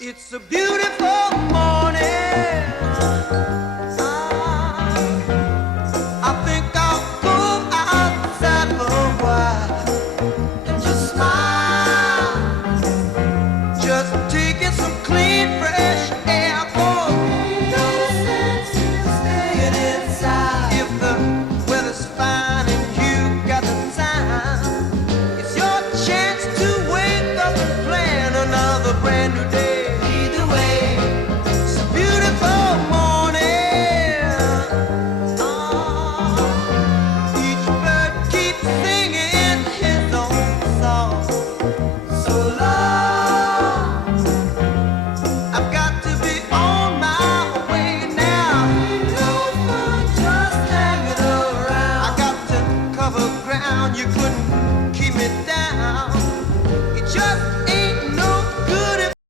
It's a beautiful morning. I think I'll go outside for a while and just smile. Just taking some clean, fresh air. For no sense in staying inside. If the weather's fine and you got the time, it's your chance to wake up and plan another brand new day.